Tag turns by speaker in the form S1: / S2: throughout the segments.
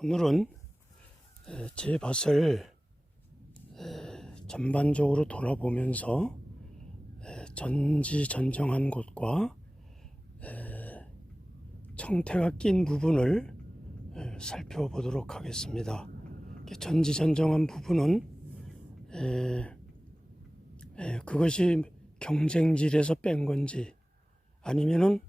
S1: 오늘은 에, 제 밭을 에, 전반적으로 돌아보면서 에, 전지전정한 곳과 에, 청태가 낀 부분을 에, 살펴보도록 하겠습니다. 전지전정한 부분은 그것이 경쟁질에서 뺀 건지 아니면은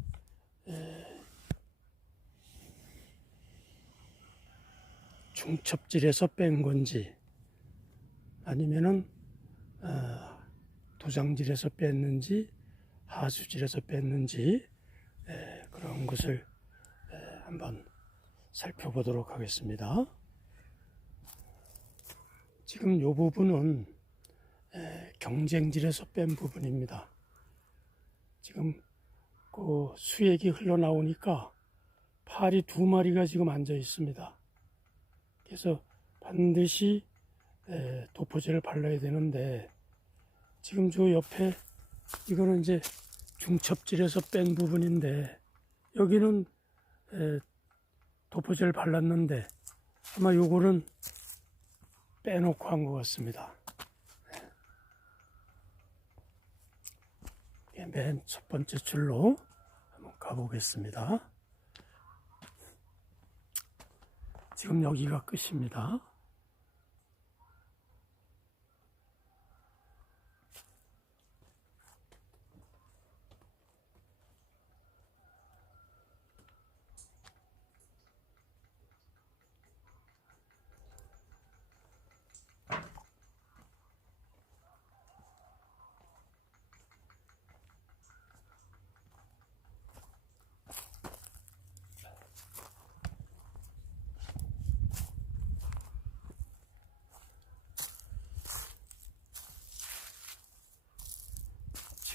S1: 중첩질에서 뺀 건지 아니면은 어, 도장질에서 뺐는지 하수질에서 뺐는지 에, 그런 것을 에, 한번 살펴보도록 하겠습니다. 지금 이 부분은 에, 경쟁질에서 뺀 부분입니다. 지금 그 수액이 흘러나오니까 파리 두 마리가 지금 앉아 있습니다. 그래서 반드시 에, 도포제를 발라야 되는데 지금 저 옆에 이거는 이제 중첩질에서 뺀 부분인데 여기는 에, 도포제를 발랐는데 아마 요거는 빼놓고 한 것 같습니다. 맨 첫 번째 줄로 한번 가보겠습니다. 지금 여기가 끝입니다.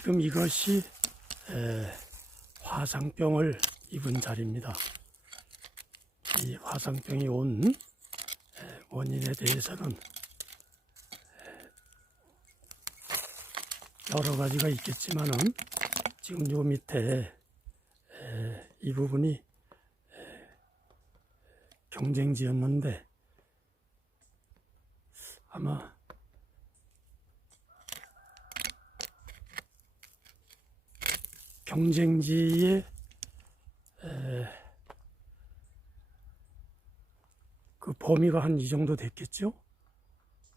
S1: 지금 이것이 에, 화상병을 입은 자리입니다. 이 화상병이 온 에, 원인에 대해서는 에, 여러 가지가 있겠지만은 지금 요 밑에 에, 이 부분이 에, 경쟁지였는데 아마 경쟁지의 에, 그 범위가 한 이 정도 됐겠죠?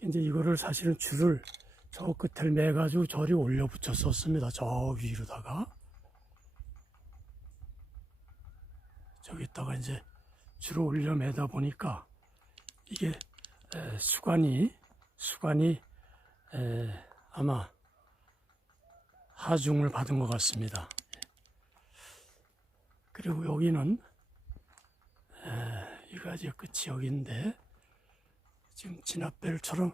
S1: 이제 이거를 사실은 줄을 저 끝을 매가지고 저리 올려 붙였었습니다. 저 위로다가. 저기다가 이제 줄을 올려 매다 보니까 이게 에, 수관이, 수관이 에, 아마 하중을 받은 것 같습니다. 그리고 여기는 에, 이가지 끝이 여기인데 지금 진압벨처럼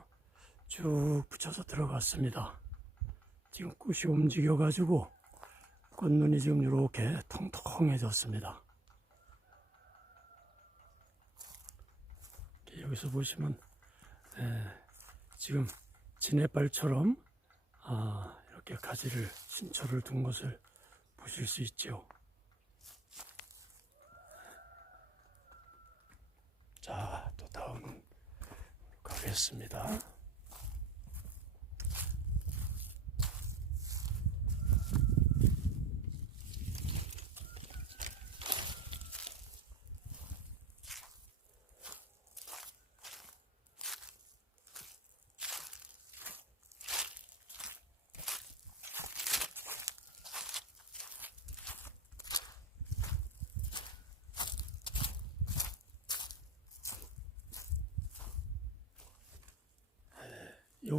S1: 쭉 붙여서 들어갔습니다. 지금 끝이 움직여 가지고 꽃눈이 지금 이렇게 통통해졌습니다. 여기서 보시면 에, 지금 진해발처럼 아, 이렇게 가지를 신초를 둔 것을 보실 수 있죠. 자, 또 다음 가겠습니다.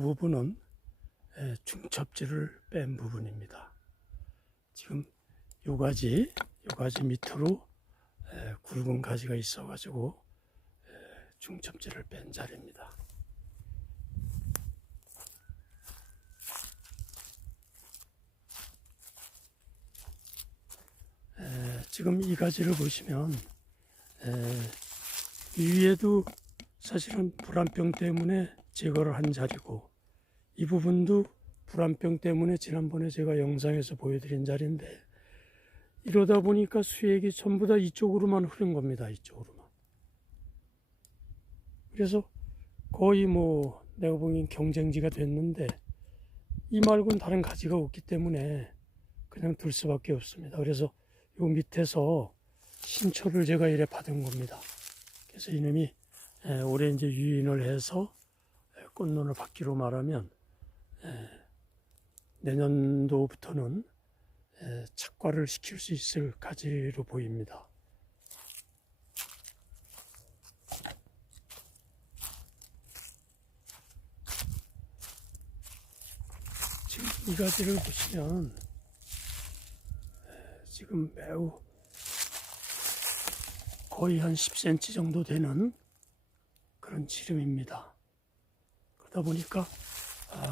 S1: 부분은 에, 중첩지를 뺀 부분입니다. 지금 요 가지, 요 가지 밑으로 에, 굵은 가지가 있어가지고 에, 중첩지를 뺀 자리입니다. 에, 지금 이 가지를 보시면 에, 위에도 사실은 불안병 때문에 제거를 한 자리고 이 부분도 불안병 때문에 지난번에 제가 영상에서 보여드린 자리인데 이러다 보니까 수액이 전부 다 이쪽으로만 흐른 겁니다. 이쪽으로만. 그래서 거의 뭐 내가 보기엔 경쟁지가 됐는데 이 말고는 다른 가지가 없기 때문에 그냥 둘 수밖에 없습니다. 그래서 요 밑에서 신초를 제가 이래 받은 겁니다. 그래서 이놈이 에, 올해 이제 유인을 해서 에, 꽃눈을 받기로 말하면 에, 내년도부터는 에, 착과를 시킬 수 있을 가지로 보입니다. 지금 이 가지를 보시면 에, 지금 매우 거의 한 10cm 정도 되는 그런 지름입니다. 그러다 보니까 아,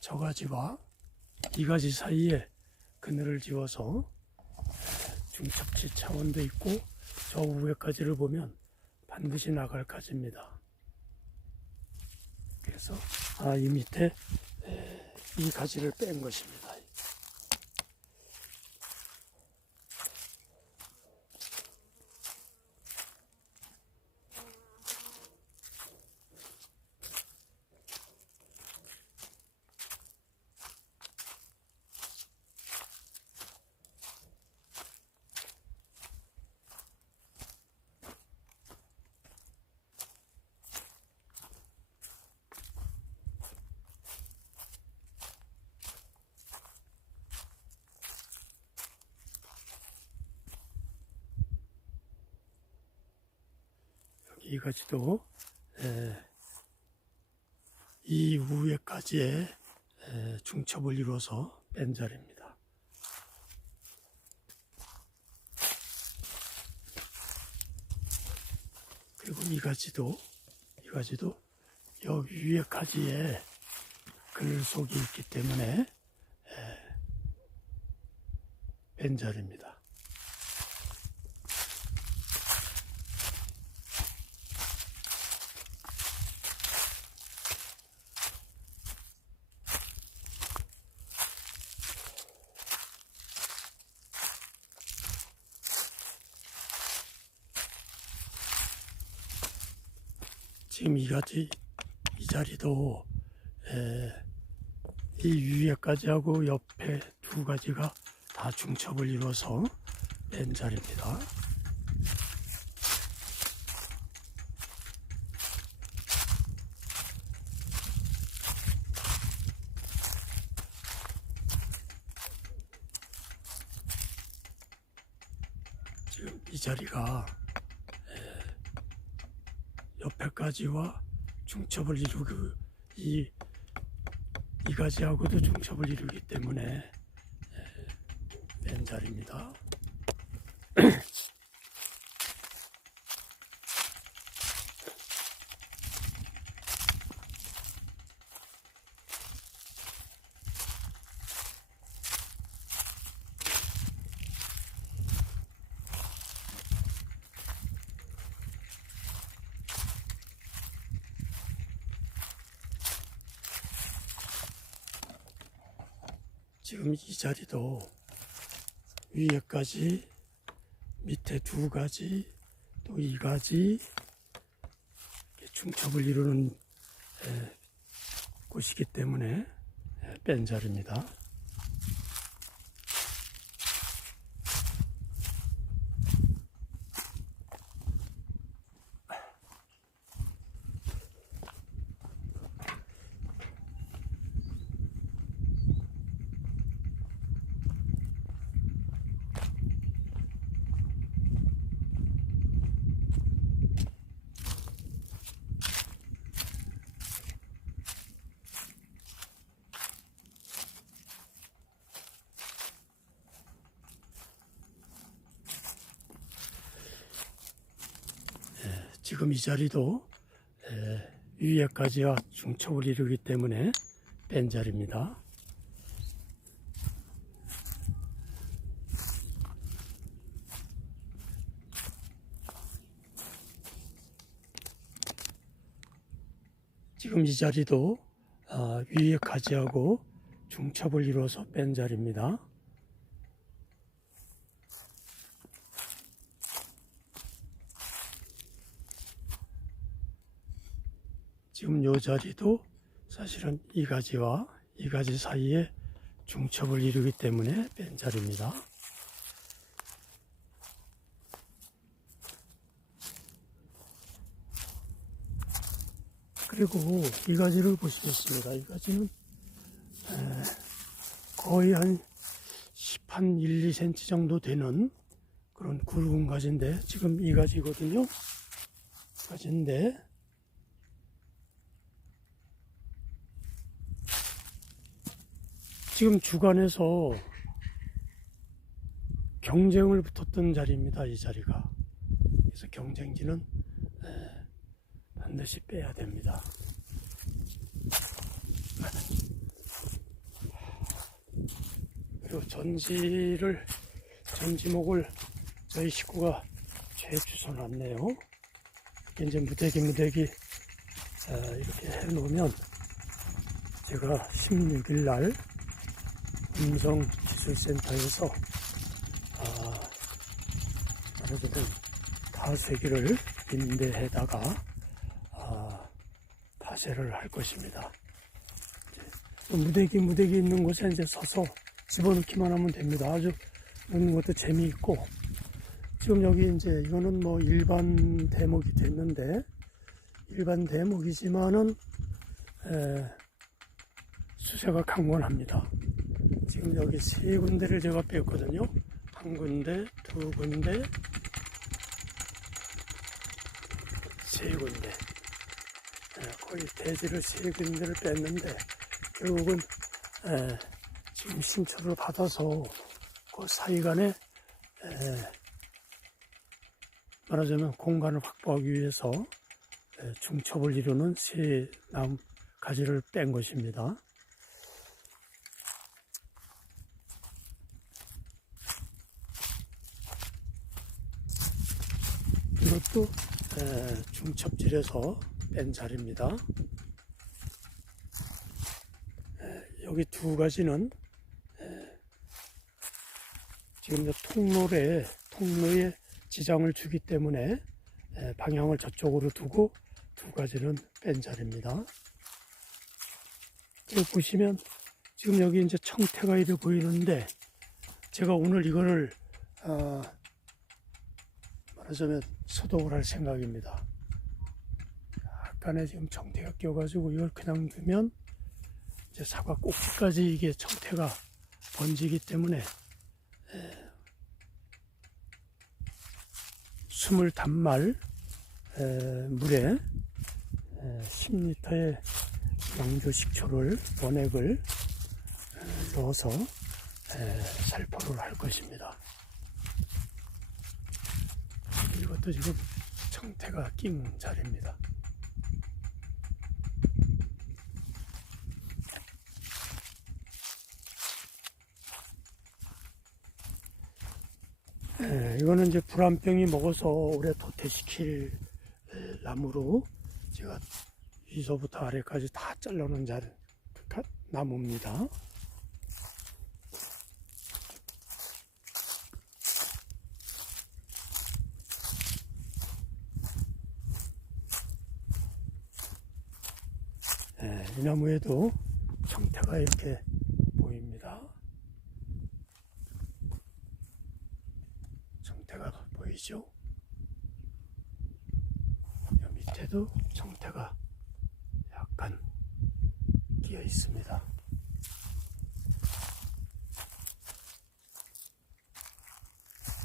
S1: 저 가지와 이 가지 사이에 그늘을 지어서 중첩지 차원도 있고 저 위에 가지를 보면 반드시 나갈 가지입니다. 그래서 아, 이 밑에 에, 이 가지를 뺀 것입니다. 이 가지도 에, 이 위에까지의 에, 중첩을 이루어서 뺀 자리입니다. 그리고 이 가지도 이 가지도 여 위에 가지에 그늘 속이 있기 때문에 에, 뺀 자리입니다. 지금 이 가지 이 자리도 에, 이 위에까지 하고 옆에 두 가지가 다 중첩을 이루어서 뺀 자리입니다. 지금 이 자리가 옆에까지와 중첩을 이루고 이, 이 가지하고도 중첩을 이루기 때문에 에, 뺀 자리입니다. 지금 이 자리도 위에까지 밑에 두 가지 또 이 가지 중첩을 이루는 에, 곳이기 때문에 에, 뺀 자리입니다. 지금 이 자리도 에, 위에까지와 중첩을 이루기 때문에 뺀 자리입니다. 지금 이 자리도 아, 위에 가지하고 중첩을 이루어서 뺀 자리입니다. 지금 요 자리도 사실은 이 가지와 이 가지 사이에 중첩을 이루기 때문에 뺀 자리입니다. 그리고 이 가지를 보시겠습니다. 이 가지는 에, 거의 한 10, 한 1, 2cm 정도 되는 그런 굵은 가지인데 지금 이 가지거든요. 가지인데 지금 주간에서 경쟁을 붙었던 자리입니다. 이 자리가. 그래서 경쟁지는 에, 반드시 빼야 됩니다. 그리고 전지를 전지목을 저희 식구가 재주워 놨네요. 이렇게 이제 무대기 무대기 자, 이렇게 해 놓으면 제가 16일 날 음성기술센터에서 아, 말하자면 다세기를 인대에다가 아, 파쇄를 할 것입니다. 무대기 무대기 있는 곳에 이제 서서 집어넣기만 하면 됩니다. 아주 먹는 것도 재미있고 지금 여기 이제 이거는 뭐 일반 대목이 됐는데 일반 대목이지만은 에, 수세가 강건합니다. 지금 여기 세 군데를 제가 뺐거든요. 한 군데, 두 군데, 세 군데. 에, 거의 대지를 세 군데를 뺐는데 결국은 에, 지금 신초를 받아서 그 사이간에 에, 말하자면 공간을 확보하기 위해서 에, 중첩을 이루는 세 나무 가지를 뺀 것입니다. 이것도 에, 중첩 질에서 뺀 자리입니다. 에, 여기 두 가지는 에, 지금 통로에 통로에 지장을 주기 때문에 에, 방향을 저쪽으로 두고 두 가지는 뺀 자리입니다. 여기 보시면 지금 여기 이제 청태가 이래 보이는데 제가 오늘 이거를 어, 말하자면 소독을 할 생각입니다. 약간의 지금 청태가 껴가지고 이걸 그냥 두면 이제 사과 꼭지까지 이게 청태가 번지기 때문에 에, 스물 단말 에, 물에 에, 10리터의 양조 식초를 원액을 에, 넣어서 에, 살포를 할 것입니다. 이것도 지금 청태가 낀 자리입니다. 예, 이거는 이제 불안병이 먹어서 오래 도태시킬 에, 나무로 제가 위서부터 아래까지 다 잘라놓은 자리, 가- 나무입니다. 예, 이 나무에도 청태가 이렇게 보입니다. 청태가 보이죠? 여 밑에도 청태가 약간 끼어 있습니다.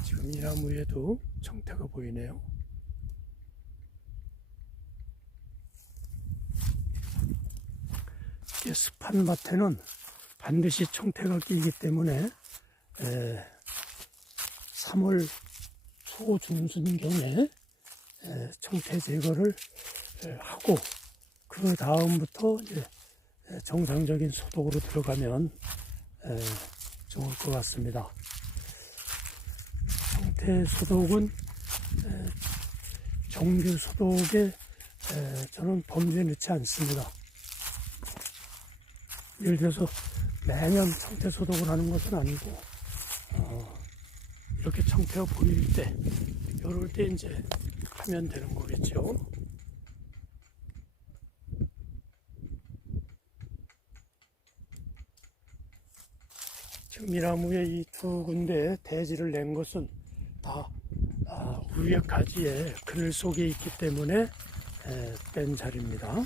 S1: 지금 이 나무에도 청태가 보이네요. 이게 습한 밭에는 반드시 청태가 끼기 때문에 에, 3월 초 중순경에 에, 청태 제거를 에, 하고 그 다음부터 정상적인 소독으로 들어가면 에, 좋을 것 같습니다. 청태 소독은 에, 정규 소독에 에, 저는 범주에 넣지 않습니다. 예를 들어서 매년 청태 소독을 하는 것은 아니고 어, 이렇게 청태가 보일 때 이럴 때 이제 하면 되는 거겠죠? 지금 미나무의 이두 군데 대지를 낸 것은 다 아, 우리의 가지에 그늘 속에 있기 때문에 뺀 자리입니다.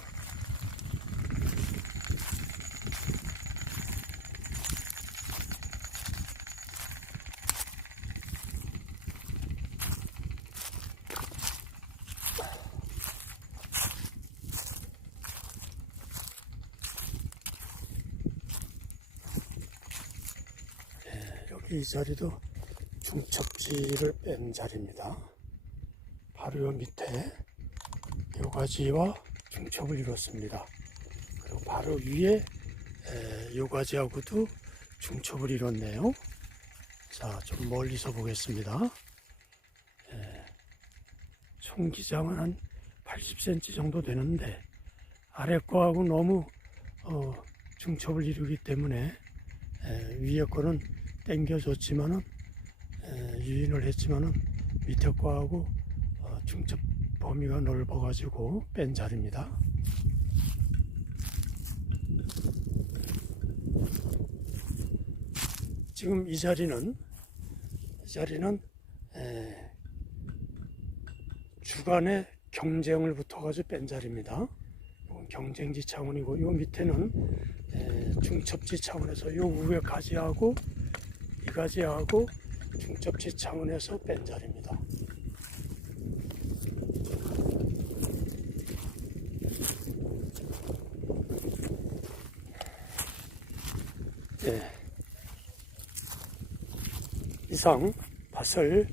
S1: 자리도 중첩지를 뺀 자리입니다. 바로 요 밑에 요 가지와 중첩을 이뤘습니다. 그리고 바로 위에 에, 요 가지하고도 중첩을 이뤘네요. 자, 좀 멀리서 보겠습니다. 에, 총 기장은 한 80cm 정도 되는데 아래 거하고 너무 어, 중첩을 이루기 때문에 에, 위에 거는 당겨줬지만은 에, 유인을 했지만은 밑에 거하고 어, 중첩 범위가 넓어가지고 뺀 자리입니다. 지금 이 자리는 이 자리는 에, 주간에 경쟁을 붙어가지고 뺀 자리입니다. 경쟁지 차원이고 요 밑에는 에, 중첩지 차원에서 요 위에 가지하고 이 가지하고 중첩지 차원에서 뺀 자리입니다. 예. 이상 밭을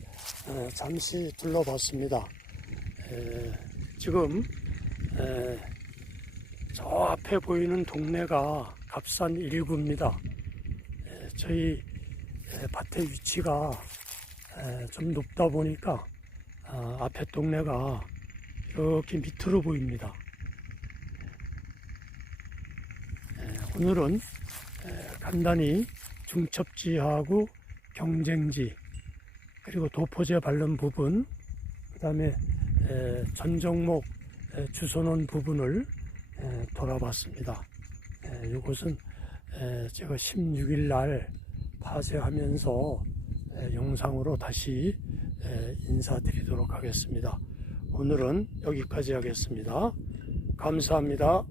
S1: 에, 잠시 둘러봤습니다. 에, 지금 에, 저 앞에 보이는 동네가 갑산 1구입니다. 저희 에, 밭의 위치가 에, 좀 높다 보니까 아, 앞에 동네가 이렇게 밑으로 보입니다. 에, 오늘은 에, 간단히 중첩지하고 경쟁지 그리고 도포제 바른 부분 그 다음에 전 종목 에, 주소놓은 부분을 에, 돌아봤습니다. 에, 제가 16일 날 파쇄하면서 에, 영상으로 다시 에, 인사드리도록 하겠습니다. 오늘은 여기까지 하겠습니다. 감사합니다.